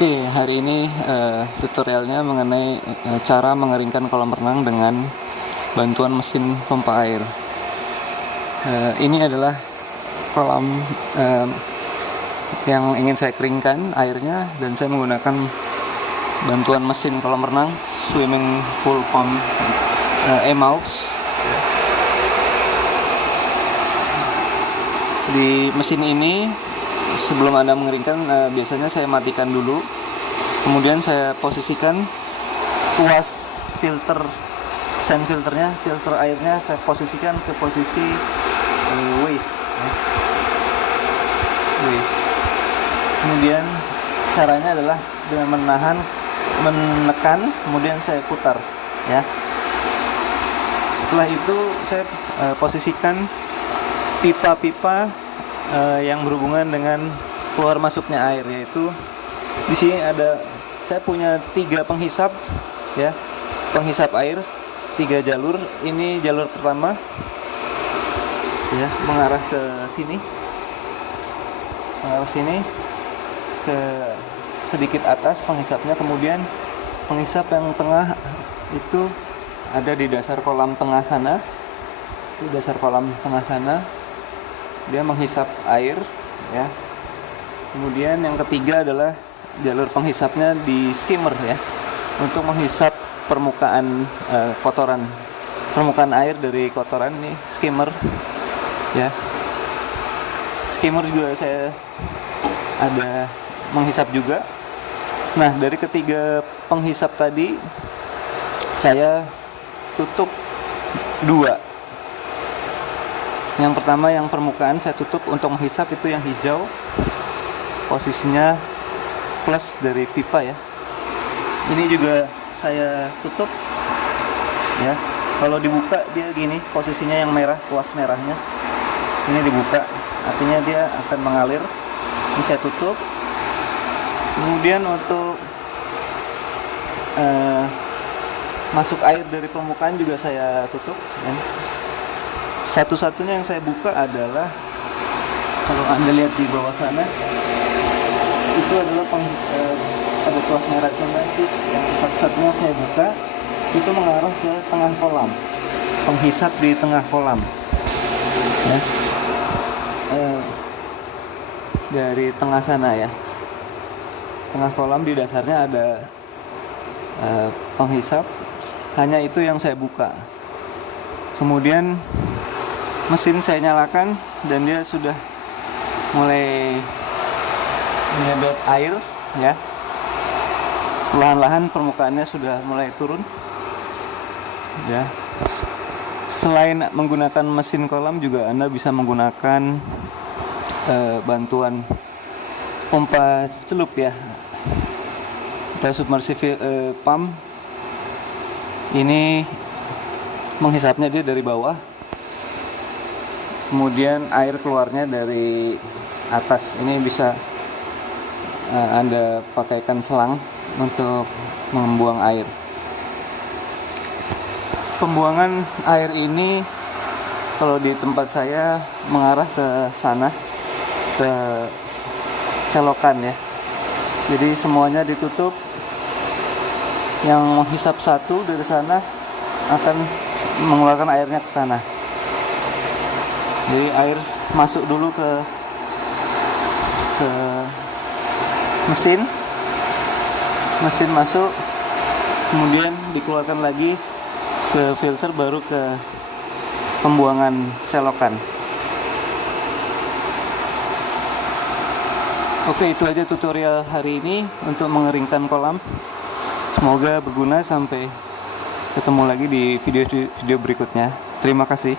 Oke, hari ini tutorialnya mengenai cara mengeringkan kolam renang dengan bantuan mesin pompa air. Ini adalah kolam yang ingin saya keringkan airnya, dan saya menggunakan bantuan mesin kolam renang swimming pool pump Emaux. Di mesin ini, sebelum Anda mengeringkan, biasanya saya matikan dulu, kemudian saya posisikan tuas sand filternya, filter airnya saya posisikan ke posisi waste. Kemudian caranya adalah dengan menekan, kemudian saya putar, ya. Setelah itu saya posisikan pipa-pipa yang berhubungan dengan keluar masuknya air, yaitu di sini saya punya 3 penghisap, ya, penghisap air 3 jalur. Ini jalur pertama, ya, mengarah ke sini ke sedikit atas penghisapnya. Kemudian penghisap yang tengah itu ada di dasar kolam tengah sana. Dia menghisap air, ya. Kemudian yang ketiga adalah jalur penghisapnya di skimmer, ya, untuk menghisap permukaan permukaan air dari kotoran. Nih skimmer, ya. Skimmer juga saya ada menghisap juga. Nah, dari ketiga penghisap tadi saya tutup 2. Yang pertama, yang permukaan saya tutup untuk menghisap, itu yang hijau, posisinya plus dari pipa, ya. Ini juga saya tutup, ya. Kalau dibuka dia gini, posisinya yang merah, tuas merahnya. Ini dibuka, artinya dia akan mengalir. Ini saya tutup. Kemudian untuk masuk air dari permukaan juga saya tutup, ya. Satu-satunya yang saya buka adalah, kalau Anda lihat di bawah sana, itu adalah pada tuas merah sana. Itu yang satu-satunya saya buka, itu mengarah ke tengah kolam, penghisap di tengah kolam, ya. Dari tengah sana, ya, tengah kolam di dasarnya ada penghisap, hanya itu yang saya buka. Kemudian mesin saya nyalakan dan dia sudah mulai menyedot air, ya. Perlahan-lahan permukaannya sudah mulai turun, ya. Selain menggunakan mesin kolam, juga Anda bisa menggunakan bantuan pompa celup, ya, atau submersible pump. Ini menghisapnya dia dari bawah, kemudian air keluarnya dari atas. Ini bisa Anda pakaikan selang untuk membuang air. Pembuangan air ini kalau di tempat saya mengarah ke sana, ke selokan, ya. Jadi semuanya ditutup. Yang menghisap satu dari sana akan mengeluarkan airnya ke sana. Jadi air masuk dulu ke mesin masuk, kemudian dikeluarkan lagi ke filter, baru ke pembuangan selokan. Oke, itu aja tutorial hari ini untuk mengeringkan kolam. Semoga berguna. Sampai ketemu lagi di video berikutnya. Terima kasih.